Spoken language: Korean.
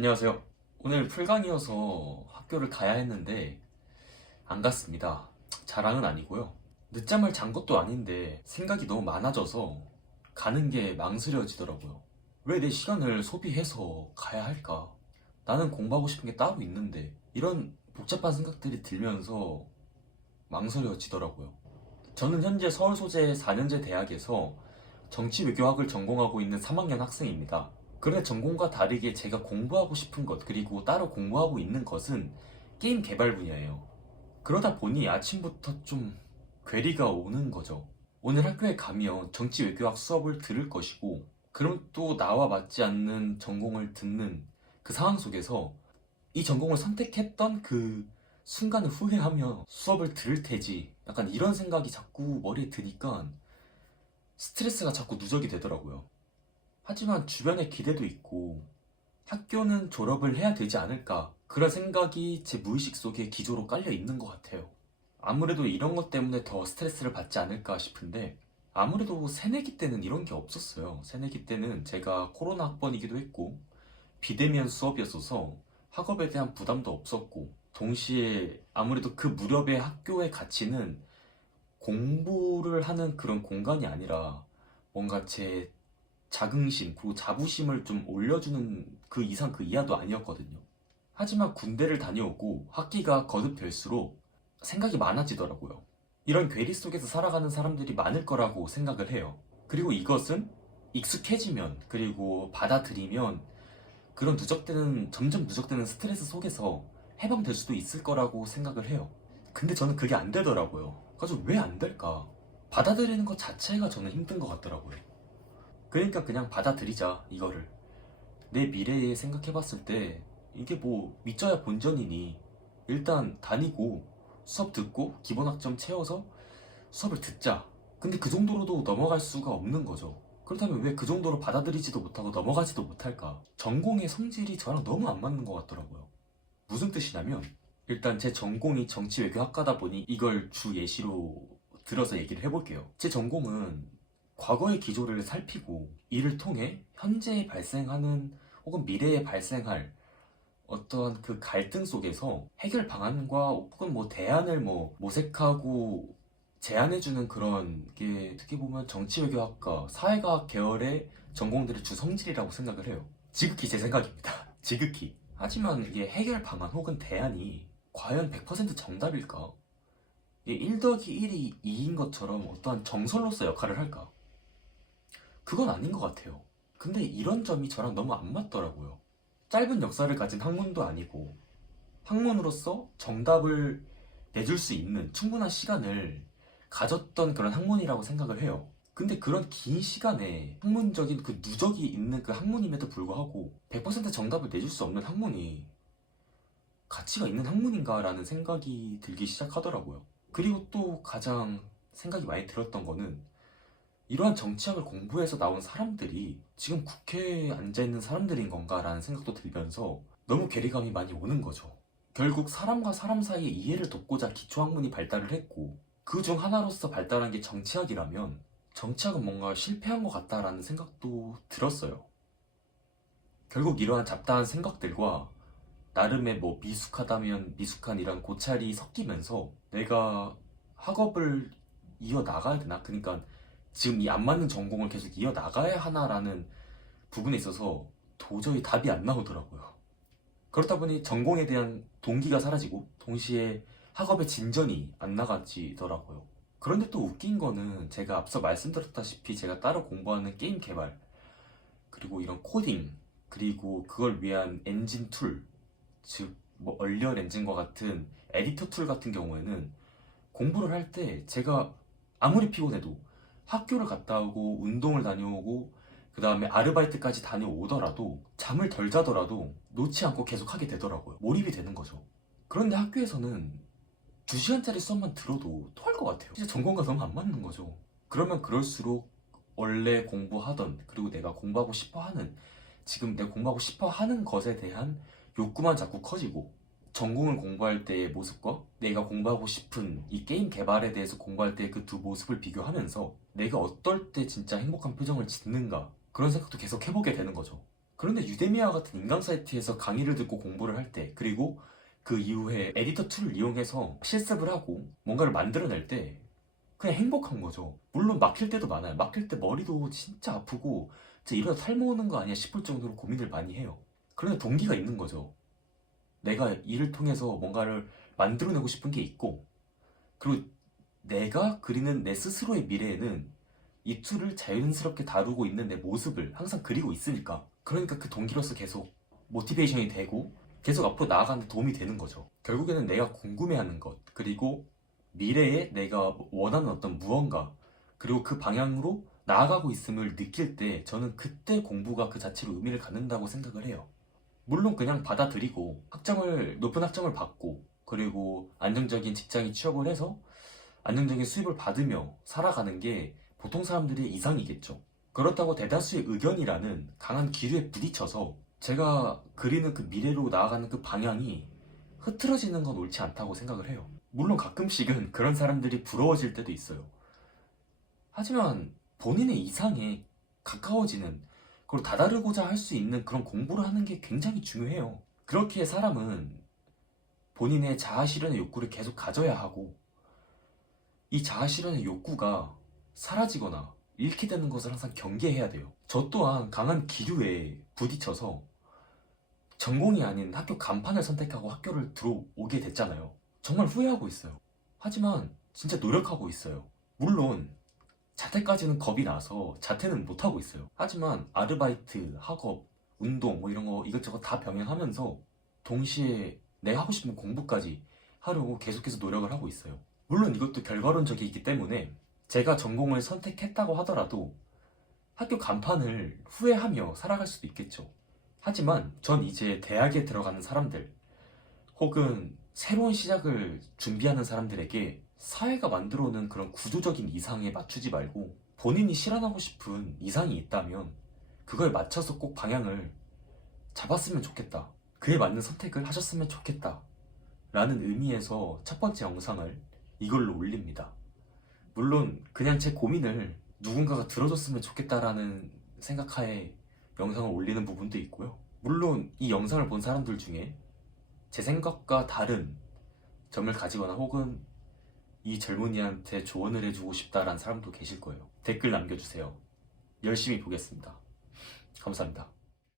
안녕하세요. 오늘 풀강이어서 학교를 가야 했는데 안 갔습니다. 자랑은 아니고요. 늦잠을 잔 것도 아닌데 생각이 너무 많아져서 가는 게 망설여지더라고요. 왜 내 시간을 소비해서 가야 할까? 나는 공부하고 싶은 게 따로 있는데 이런 복잡한 생각들이 들면서 망설여지더라고요. 저는 현재 서울 소재 4년제 대학에서 정치외교학을 전공하고 있는 3학년 학생입니다. 그런데 전공과 다르게 제가 공부하고 싶은 것, 그리고 따로 공부하고 있는 것은 게임 개발 분야예요. 그러다 보니 아침부터 좀 괴리가 오는 거죠. 오늘 학교에 가면 정치외교학 수업을 들을 것이고, 그럼 또 나와 맞지 않는 전공을 듣는 그 상황 속에서 이 전공을 선택했던 그 순간을 후회하며 수업을 들을 테지. 약간 이런 생각이 자꾸 머리에 드니까 스트레스가 자꾸 누적이 되더라고요. 하지만 주변의 기대도 있고 학교는 졸업을 해야 되지 않을까 그런 생각이 제 무의식 속에 기조로 깔려 있는 것 같아요. 아무래도 이런 것 때문에 더 스트레스를 받지 않을까 싶은데 아무래도 새내기 때는 이런 게 없었어요. 새내기 때는 제가 코로나 학번이기도 했고 비대면 수업이었어서 학업에 대한 부담도 없었고 동시에 아무래도 그 무렵의 학교의 가치는 공부를 하는 그런 공간이 아니라 뭔가 제 자긍심 그리고 자부심을 좀 올려주는 그 이상 그 이하도 아니었거든요. 하지만 군대를 다녀오고 학기가 거듭될수록 생각이 많아지더라고요. 이런 괴리 속에서 살아가는 사람들이 많을 거라고 생각을 해요. 그리고 이것은 익숙해지면 그리고 받아들이면 그런 점점 누적되는 스트레스 속에서 해방될 수도 있을 거라고 생각을 해요. 근데 저는 그게 안 되더라고요. 그래서 왜 안 될까? 받아들이는 것 자체가 저는 힘든 것 같더라고요. 그러니까 그냥 받아들이자, 이거를. 내 미래에 생각해봤을 때 이게 뭐 믿져야 본전이니 일단 다니고 수업 듣고 기본 학점 채워서 수업을 듣자. 근데 그 정도로도 넘어갈 수가 없는 거죠. 그렇다면 왜 그 정도로 받아들이지도 못하고 넘어가지도 못할까? 전공의 성질이 저랑 너무 안 맞는 것 같더라고요. 무슨 뜻이냐면 일단 제 전공이 정치외교학과다 보니 이걸 주 예시로 들어서 얘기를 해볼게요. 제 전공은 과거의 기조를 살피고 이를 통해 현재에 발생하는 혹은 미래에 발생할 어떠한 그 갈등 속에서 해결 방안과 혹은 뭐 대안을 뭐 모색하고 제안해주는 그런 게 어떻게 보면 정치외교학과, 사회과학 계열의 전공들의 주 성질이라고 생각을 해요. 지극히 제 생각입니다. 지극히. 하지만 이게 해결 방안 혹은 대안이 과연 100% 정답일까? 이게 1 더하기 1이 2인 것처럼 어떠한 정설로서 역할을 할까? 그건 아닌 것 같아요. 근데 이런 점이 저랑 너무 안 맞더라고요. 짧은 역사를 가진 학문도 아니고 학문으로서 정답을 내줄 수 있는 충분한 시간을 가졌던 그런 학문이라고 생각을 해요. 근데 그런 긴 시간에 학문적인 그 누적이 있는 그 학문임에도 불구하고 100% 정답을 내줄 수 없는 학문이 가치가 있는 학문인가라는 생각이 들기 시작하더라고요. 그리고 또 가장 생각이 많이 들었던 거는 이러한 정치학을 공부해서 나온 사람들이 지금 국회에 앉아있는 사람들인 건가라는 생각도 들면서 너무 괴리감이 많이 오는 거죠. 결국 사람과 사람 사이의 이해를 돕고자 기초학문이 발달을 했고 그 중 하나로서 발달한 게 정치학이라면 정치학은 뭔가 실패한 것 같다라는 생각도 들었어요. 결국 이러한 잡다한 생각들과 나름의 뭐 미숙하다면 미숙한 이런 고찰이 섞이면서 내가 학업을 이어나가야 되나? 그러니까 지금 이 안 맞는 전공을 계속 이어나가야 하나라는 부분에 있어서 도저히 답이 안 나오더라고요. 그렇다 보니 전공에 대한 동기가 사라지고 동시에 학업의 진전이 안 나가지더라고요. 그런데 또 웃긴 거는 제가 앞서 말씀드렸다시피 제가 따로 공부하는 게임 개발 그리고 이런 코딩 그리고 그걸 위한 엔진 툴 즉 뭐 얼리얼 엔진과 같은 에디터 툴 같은 경우에는 공부를 할 때 제가 아무리 피곤해도 학교를 갔다 오고 운동을 다녀오고 그 다음에 아르바이트까지 다녀오더라도 잠을 덜 자더라도 놓지 않고 계속 하게 되더라고요. 몰입이 되는 거죠. 그런데 학교에서는 2시간짜리 수업만 들어도 토할 것 같아요. 진짜 전공과 너무 안 맞는 거죠. 그러면 그럴수록 원래 공부하던 그리고 내가 공부하고 싶어 하는 지금 내가 공부하고 싶어 하는 것에 대한 욕구만 자꾸 커지고 전공을 공부할 때의 모습과 내가 공부하고 싶은 이 게임 개발에 대해서 공부할 때 그 두 모습을 비교하면서 내가 어떨 때 진짜 행복한 표정을 짓는가 그런 생각도 계속 해보게 되는 거죠. 그런데 유데미아 같은 인강 사이트에서 강의를 듣고 공부를 할 때, 그리고 그 이후에 에디터 툴을 이용해서 실습을 하고 뭔가를 만들어낼 때 그냥 행복한 거죠. 물론 막힐 때도 많아요. 막힐 때 머리도 진짜 아프고 진짜 이러다 탈모 오는 거 아니야 싶을 정도로 고민을 많이 해요. 그런데 동기가 있는 거죠. 내가 이를 통해서 뭔가를 만들어내고 싶은 게 있고, 그리고 내가 그리는 내 스스로의 미래에는 이 툴을 자연스럽게 다루고 있는 내 모습을 항상 그리고 있으니까, 그러니까 그 동기로서 계속 모티베이션이 되고 계속 앞으로 나아가는 데 도움이 되는 거죠. 결국에는 내가 궁금해하는 것, 그리고 미래에 내가 원하는 어떤 무언가, 그리고 그 방향으로 나아가고 있음을 느낄 때 저는 그때 공부가 그 자체로 의미를 갖는다고 생각을 해요. 물론 그냥 받아들이고 높은 학점을 받고, 그리고 안정적인 직장에 취업을 해서 안정적인 수입을 받으며 살아가는 게 보통 사람들의 이상이겠죠. 그렇다고 대다수의 의견이라는 강한 기류에 부딪혀서 제가 그리는 그 미래로 나아가는 그 방향이 흐트러지는 건 옳지 않다고 생각을 해요. 물론 가끔씩은 그런 사람들이 부러워질 때도 있어요. 하지만 본인의 이상에 가까워지는, 그걸 다다르고자 할 수 있는 그런 공부를 하는 게 굉장히 중요해요. 그렇기에 사람은 본인의 자아실현의 욕구를 계속 가져야 하고, 이 자아실현의 욕구가 사라지거나 잃게 되는 것을 항상 경계해야 돼요. 저 또한 강한 기류에 부딪혀서 전공이 아닌 학교 간판을 선택하고 학교를 들어오게 됐잖아요. 정말 후회하고 있어요. 하지만 진짜 노력하고 있어요. 물론 자퇴까지는 겁이 나서 자퇴는 못하고 있어요. 하지만 아르바이트, 학업, 운동 뭐 이런 거 이것저것 다 병행하면서 동시에 내가 하고 싶은 공부까지 하려고 계속해서 노력을 하고 있어요. 물론 이것도 결과론적이기 때문에 제가 전공을 선택했다고 하더라도 학교 간판을 후회하며 살아갈 수도 있겠죠. 하지만 전 이제 대학에 들어가는 사람들, 혹은 새로운 시작을 준비하는 사람들에게 사회가 만들어 놓은 그런 구조적인 이상에 맞추지 말고 본인이 실현하고 싶은 이상이 있다면 그거에 맞춰서 꼭 방향을 잡았으면 좋겠다. 그에 맞는 선택을 하셨으면 좋겠다. 라는 의미에서 첫 번째 영상을 이걸로 올립니다. 물론 그냥 제 고민을 누군가가 들어줬으면 좋겠다라는 생각하에 영상을 올리는 부분도 있고요. 물론 이 영상을 본 사람들 중에 제 생각과 다른 점을 가지거나 혹은 이 젊은이한테 조언을 해주고 싶다라는 사람도 계실 거예요. 댓글 남겨주세요. 열심히 보겠습니다. 감사합니다.